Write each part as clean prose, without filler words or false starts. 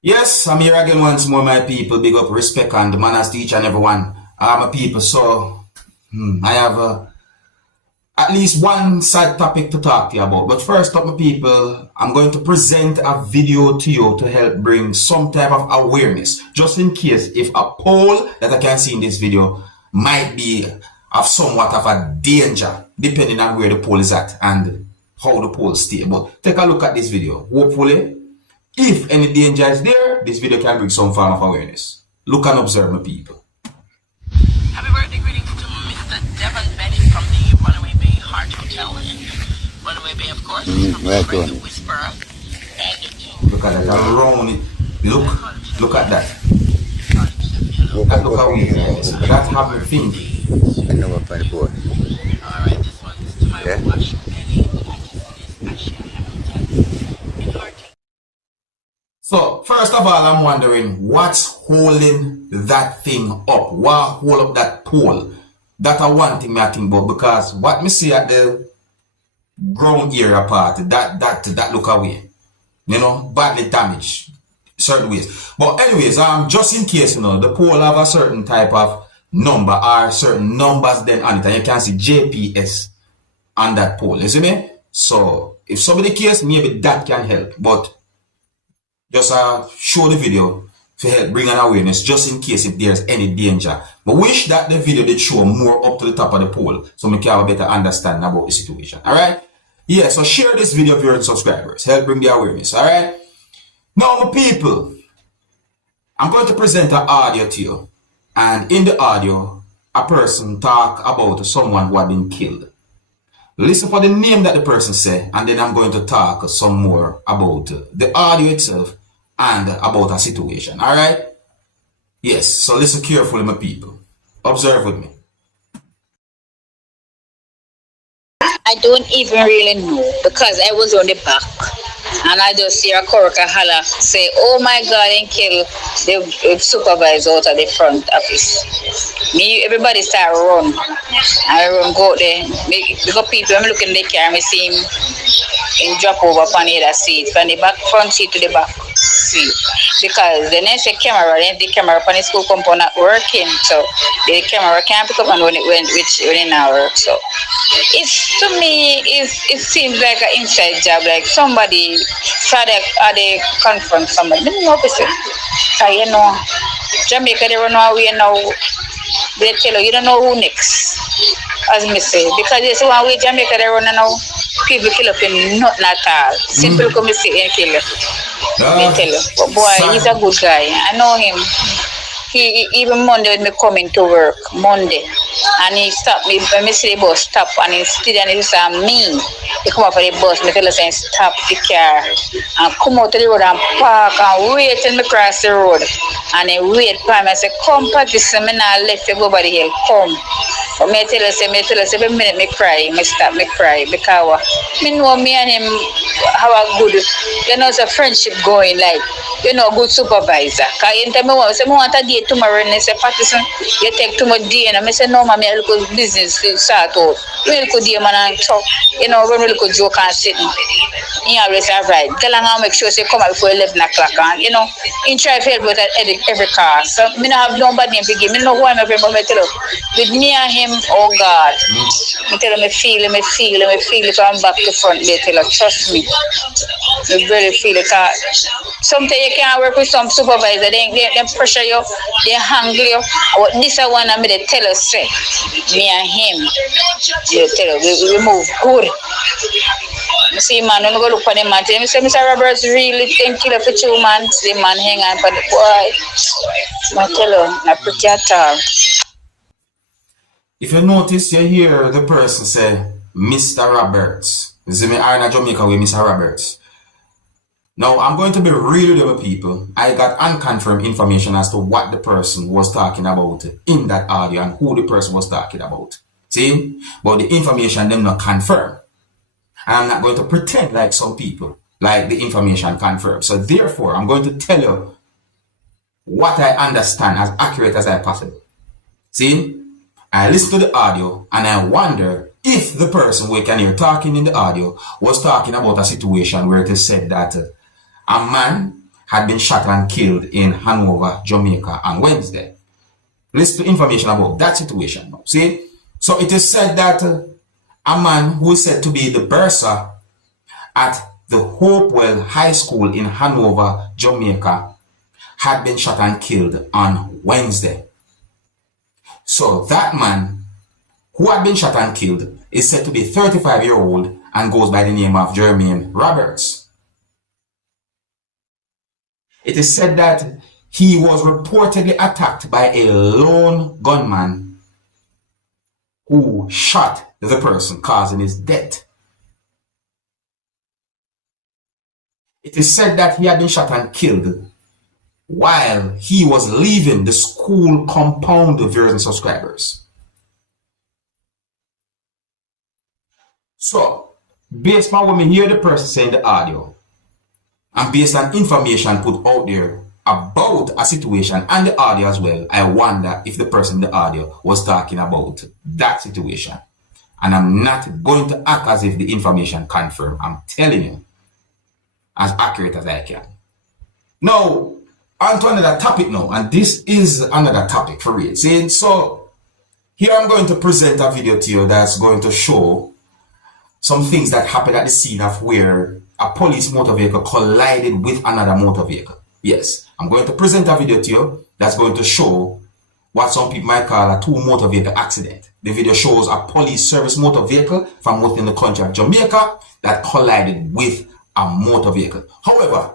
Yes, I'm here again once more, my people. Big up, respect, and manners to each and everyone. My people, so I have at least one side topic to talk to you about. But first up, my people, I'm going to present a video to you to help bring some type of awareness, just in case if a poll that I can see in this video might be of somewhat of a danger, depending on where the poll is at and how the poll stay. But take a look at this video. Hopefully, if any danger is there, this video can bring some form of awareness. Look and observe, my people. Happy birthday greetings to Mr. Devon Benny from the Runaway Bay Heart Hotel in Runaway Bay, of course. The Whisperer. Look at that, around it. Look at that. That look how we that have a thing. I know what funny boy. Alright, this one's to my watch. So, first of all, I'm wondering what's holding that thing up? What hold up that pole? That are one thing I think about, because what me see at the ground area part, that look away. You know, badly damaged certain ways. But anyways, just in case, the pole have a certain type of number or certain numbers then on it, and you can see JPS on that pole. You see me? So if somebody cares, maybe that can help. But just show the video to help bring an awareness, just in case if there's any danger. But wish that the video did show more up to the top of the pole, so we can have a better understanding about the situation. Alright? Yeah, so share this video with your subscribers. Help bring the awareness. Alright? Now, my people, I'm going to present an audio to you. And in the audio, a person talk about someone who had been killed. Listen for the name that the person say, and then I'm going to talk some more about the audio itself and about a situation. Alright? Yes, so listen carefully, my people. Observe with me. I don't even really know because I was on the back and I just hear a Koraka holla say, "Oh my God," and kill the supervisor out of the front office. Everybody start run. I run go there. Because people, I'm looking at the car, I see him drop over upon the other seat, from the back front seat to the back seat. Because the next the camera upon the school compound not working, so the camera can't pick up on when it not work. So it's, to me, it seems like an inside job, like somebody started they confront somebody. Let me know this. Jamaica, they run away now. They tell you don't know who next, as me say, because there's one way Jamaica they run now. People kill up in nothing at all. Simple come say and kill. They tell you, but boy, he's a good guy. I know him. He even Monday when me coming to work, Monday, and he stopped me. When me see the bus stop, and he stood and he said me. He come up for the bus, me tell him say stop the car and come out to the road and park and wait till me cross the road. And he wait for me. I say come Patterson, me not left you go by the hill, come. But me tell her every minute me cry, me stop me cry because me know me and him have a good, it's a friendship going, like, good supervisor. Cause in time me want a day tomorrow, and I say Patterson, you take too much day, and I say no, mommy, I look at business to start out. We look at day, man, and talk, when we look at joke and sitting. He always say right. Tell him I'll make sure say come out before 11 o'clock, and he try to help with every car. So me not have nobody to give. Me know who I'm every moment. Tell him with me and him. Oh God, I tell him I feel it from back to front. They tell him, trust me, I really feel it. Sometimes you can't work with some supervisor. They pressure you, they hungry you. This is one of me they tell us say, me and him. They tell us we move good. I see man, when I go look for the man, I say Mr. Roberts really think kill for 2 months. The man hang on for the boy. I tell you, not pretty at all. If you notice, you hear the person say, Mr. Roberts. You see me, I'm in Jamaica with Mr. Roberts. Now, I'm going to be real with the people. I got unconfirmed information as to what the person was talking about in that audio and who the person was talking about. See? But the information them not confirmed. I'm not going to pretend like some people, like the information confirmed. So therefore, I'm going to tell you what I understand as accurate as I possible. See? I listen to the audio and I wonder if the person we can hear talking in the audio was talking about a situation where it is said that a man had been shot and killed in Hanover, Jamaica on Wednesday. Listen to information about that situation now. See? So it is said that a man who is said to be the bursar at the Hopewell High School in Hanover, Jamaica, had been shot and killed on Wednesday. So that man who had been shot and killed is said to be 35-year-old and goes by the name of Jermaine Roberts. It is said that he was reportedly attacked by a lone gunman who shot the person, causing his death. It is said that he had been shot and killed while he was leaving the school compound, viewers and subscribers. So, based on when we hear the person saying the audio, and based on information put out there about a situation and the audio as well, I wonder if the person in the audio was talking about that situation. And I'm not going to act as if the information confirmed. I'm telling you, as accurate as I can. Now, on to another topic now, and this is another topic for real. See, so here I'm going to present a video to you that's going to show some things that happened at the scene of where a police motor vehicle collided with another motor vehicle. Yes, I'm going to present a video to you that's going to show what some people might call a two motor vehicle accident. The video shows a police service motor vehicle from within the country of Jamaica that collided with a motor vehicle. However,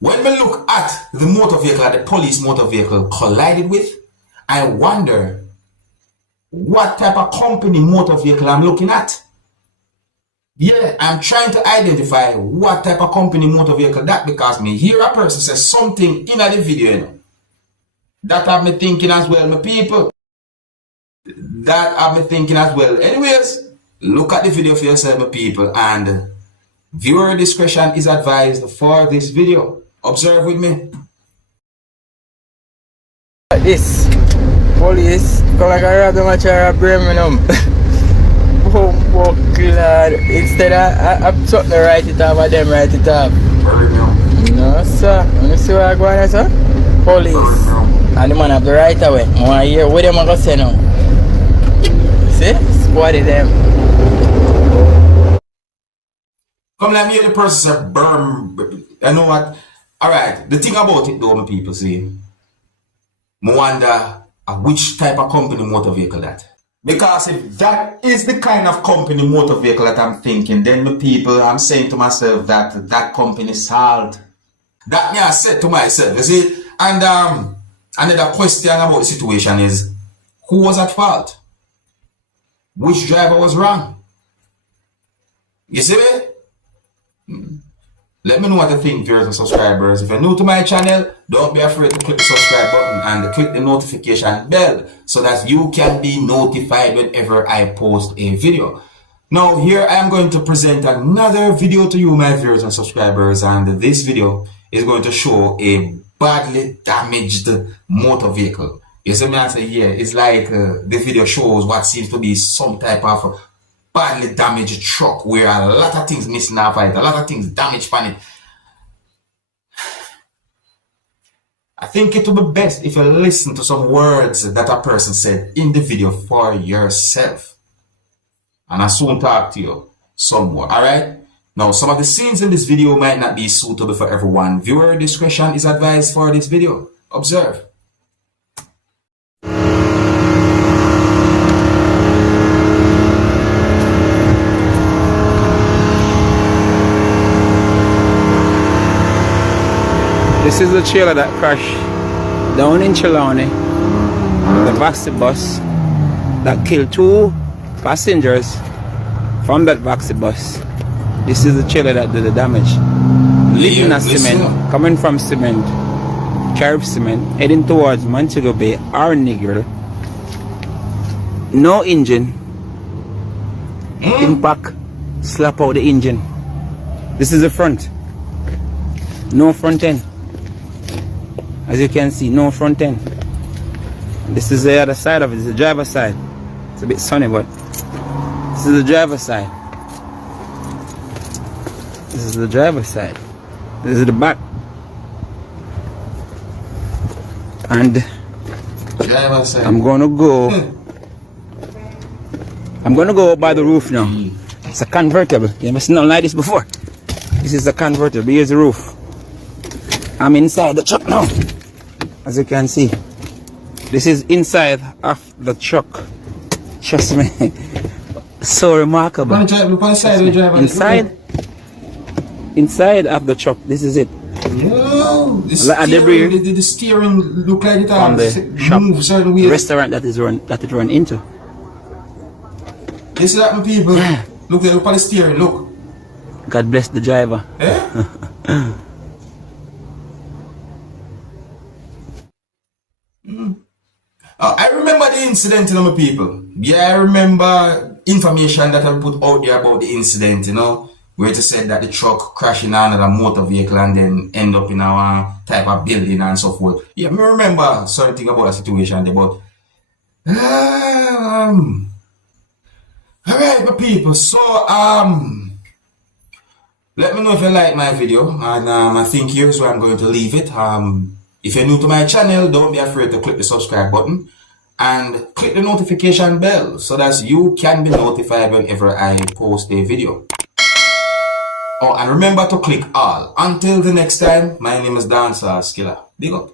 when we look at the motor vehicle that the police motor vehicle collided with, I wonder what type of company motor vehicle I'm looking at. Yeah, I'm trying to identify what type of company motor vehicle that, because me hear a person say something in the video, you know. That have me thinking as well, my people. That have me thinking as well. Anyways, look at the video for yourself, my people, and viewer discretion is advised for this video. Observe with me. This police come like a rob them a try to Birmingham. Oh God! Instead of something to write it off, them write it off. No sir, you see what I go on, sir? Police, and the man have the right away. I want to hear what them are going to say now. See, squatted them. Come let me hear the person say burn. You know what? Alright, the thing about it though, my people, see, I wonder which type of company motor vehicle that. Because if that is the kind of company motor vehicle that I'm thinking, then my people, I'm saying to myself that that company solved. That me I said to myself, you see, and another question about the situation is, who was at fault? Which driver was wrong? You see me? Let me know what you think, viewers and subscribers. If you're new to my channel, don't be afraid to click the subscribe button and click the notification bell so that you can be notified whenever I post a video. Now, here I am going to present another video to you, my viewers and subscribers, and this video is going to show a badly damaged motor vehicle. You see me, I say, yeah, it's like the video shows what seems to be some type of badly damaged truck where a lot of things missing off it, a lot of things damaged on it. I think it would be best if you listen to some words that a person said in the video for yourself. And I soon talk to you some more, alright? Now, some of the scenes in this video might not be suitable for everyone. Viewer discretion is advised for this video. Observe. This is the trailer that crashed down in Trelawney, the Vaxi bus that killed 2 passengers from that Vaxi bus. This is the trailer that did the damage. Leaving a cement, coming from cement, Carib cement, heading towards Montego Bay or Negril. No engine. Impact, slap out the engine. This is the front. No front end. As you can see, no front end. This is the other side of it. This is the driver's side. It's a bit sunny, but this is the driver's side. This is the driver's side. This is the back. And Driver side. I'm gonna go by the roof now. It's a convertible. You never seen nothing like this before. This is a convertible. Here's the roof. I'm inside the truck now. As you can see. This is inside of the truck. Trust me. So remarkable. Inside of the truck. This is it. Yo, the steering look like it from the shop, move certain way. The restaurant that it run into. You see that, my people? Look at the steering, look. God bless the driver. Eh? I remember the incident, you know, my people. Yeah, I remember information that I put out there about the incident, you know, where it said that the truck crashed in another motor vehicle and then end up in our type of building and so forth. Yeah, I remember certain thing about the situation there, but alright, my people. So let me know if you like my video, and I think here's where I'm going to leave it. If you're new to my channel, don't be afraid to click the subscribe button and click the notification bell so that you can be notified whenever I post a video. Oh, and remember to click all. Until the next time, my name is Dancehall Skilla. Big up.